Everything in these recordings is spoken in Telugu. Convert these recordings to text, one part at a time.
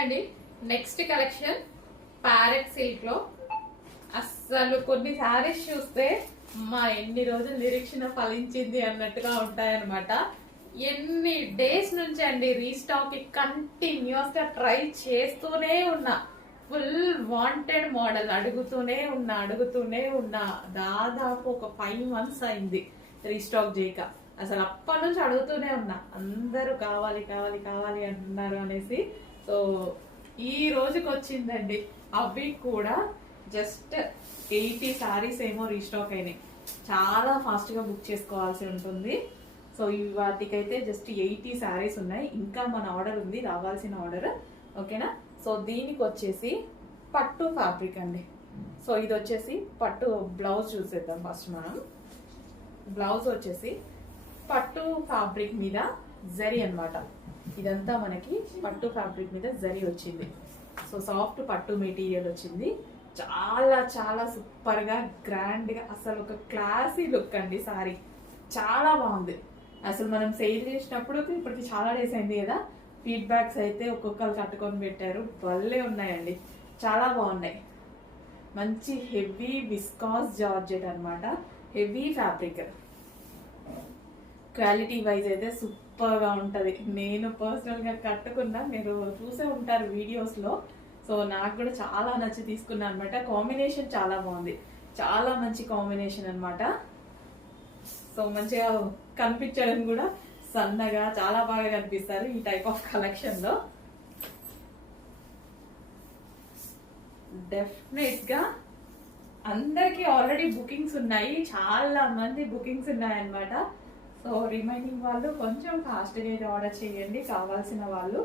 అండి నెక్స్ట్ కలెక్షన్ ప్యారెట్ సిల్క్ లో అస్సలు కొన్ని సారీస్ చూస్తే మా ఎన్ని రోజులు నిరీక్షణ ఫలించింది అన్నట్టుగా ఉంటాయన్నమాట. ఎన్ని డేస్ నుంచి అండి రీస్టాక్ కంటిన్యూస్ గా ట్రై చేస్తూనే ఉన్నా. ఫుల్ వాంటెడ్ మోడల్ అడుగుతూనే ఉన్నా దాదాపు ఒక 5 months అయింది రీస్టాక్ చేయక. అసలు అప్పటి నుంచి అడుగుతూనే ఉన్నా, అందరూ కావాలి కావాలి కావాలి అంటున్నారు అనేసి. సో ఈ రోజుకి వచ్చిందండి. అవి కూడా జస్ట్ 80 సారీస్ ఏమో రీస్టాక్ అయినాయి. చాలా ఫాస్ట్ గా బుక్ చేసుకోవాల్సి ఉంటుంది. సో వాటికైతే జస్ట్ 80 సారీస్ ఉన్నాయి. ఇంకా మన ఆర్డర్ ఉంది, రావాల్సిన ఆర్డర్. ఓకేనా? సో దీనికి వచ్చేసి పట్టు ఫ్యాబ్రిక్ అండి. సో ఇది వచ్చేసి పట్టు బ్లౌజ్ చూసేద్దాం ఫస్ట్. మనం బ్లౌజ్ వచ్చేసి పట్టు ఫ్యాబ్రిక్ మీద జరీ అన్నమాట. ఇదంతా మనకి పట్టు ఫ్యాబ్రిక్ మీద జరీ వచ్చింది. సో సాఫ్ట్ పట్టు మెటీరియల్ వచ్చింది. చాలా చాలా సూపర్ గా గ్రాండ్ గా అసలు ఒక క్లాసీ లుక్ అండి. సారీ చాలా బాగుంది. అసలు మనం సేల్ చేసినప్పుడు ఇప్పటికి చాలా డేస్ అయింది కదా, ఫీడ్బ్యాక్స్ అయితే ఒక్కొక్కరు కట్టుకొని పెట్టారు. భలే ఉన్నాయండి, చాలా బాగున్నాయి. మంచి హెవీ విస్కాస్ జార్జెట్ అన్నమాట. హెవీ ఫ్యాబ్రిక్, క్వాలిటీ వైజ్ అయితే సూపర్ గా ఉంటది. నేను పర్సనల్ గా కట్టుకున్నా, మీరు చూసే ఉంటారు వీడియోస్ లో. సో నాకు కూడా చాలా నచ్చి తీసుకున్నా అనమాట. కాంబినేషన్ చాలా బాగుంది, చాలా మంచి కాంబినేషన్ అన్నమాట. సో మంచిగా కనిపించడం కూడా సన్నగా చాలా బాగా కనిపిస్తారు ఈ టైప్ ఆఫ్ కలెక్షన్ లో. డెఫినెట్ గా అందరికి ఆల్రెడీ బుకింగ్స్ ఉన్నాయి, చాలా మంది బుకింగ్స్ ఉన్నాయి అన్నమాట. సో రిమైనింగ్ వాళ్ళు కొంచెం ఫాస్ట్ గా అయితే ఆర్డర్ చేయండి, కావాల్సిన వాళ్ళు.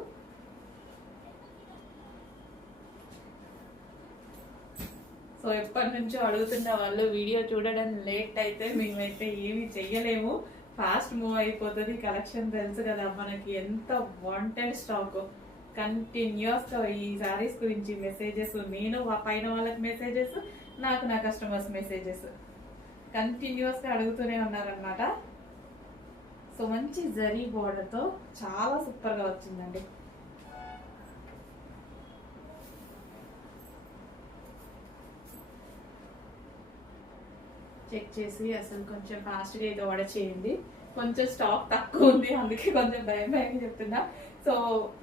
సో ఎప్పటి నుంచో అడుగుతున్న వాళ్ళు వీడియో చూడడం లేట్ అయితే మేమైతే ఏమి చెయ్యలేము, ఫాస్ట్ మూవ్ అయిపోతుంది కలెక్షన్. తెలుసు కదా మనకి ఎంత వాంటెడ్ స్టాక్. కంటిన్యూస్ గా ఈ సారీస్ గురించి మెసేజెస్, నేను పైన వాళ్ళకి మెసేజెస్, నాకు నా కస్టమర్స్ మెసేజెస్ కంటిన్యూస్ గా అడుగుతూనే ఉన్నారనమాట. సో మంచి జరీ బోర్డర్ తో చాలా సూపర్ గా వచ్చిందండి. చెక్ చేసి అసలు కొంచెం ఫాస్ట్ గా అయితే ఆర్డర్ చేయండి. కొంచెం స్టాక్ తక్కువ ఉంది, అందుకే కొంచెం భయం భయం చెప్తున్నా. సో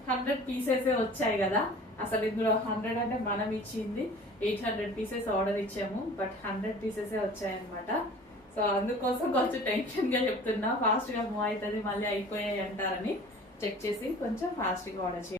100 pieces వచ్చాయి కదా. అసలు ఇందులో 100 అంటే మనం ఇచ్చింది 800 pieces ఆర్డర్ ఇచ్చాము, బట్ 100 pieces వచ్చాయన్నమాట. సో అందుకోసం కొంచెం టెన్షన్ గా చెప్తున్నా, ఫాస్ట్ గా మూవ్ అవుతుంది మళ్ళీ అయిపోయాయి అంటారని. చెక్ చేసి కొంచెం ఫాస్ట్ గా ఆర్డర్ చేయండి.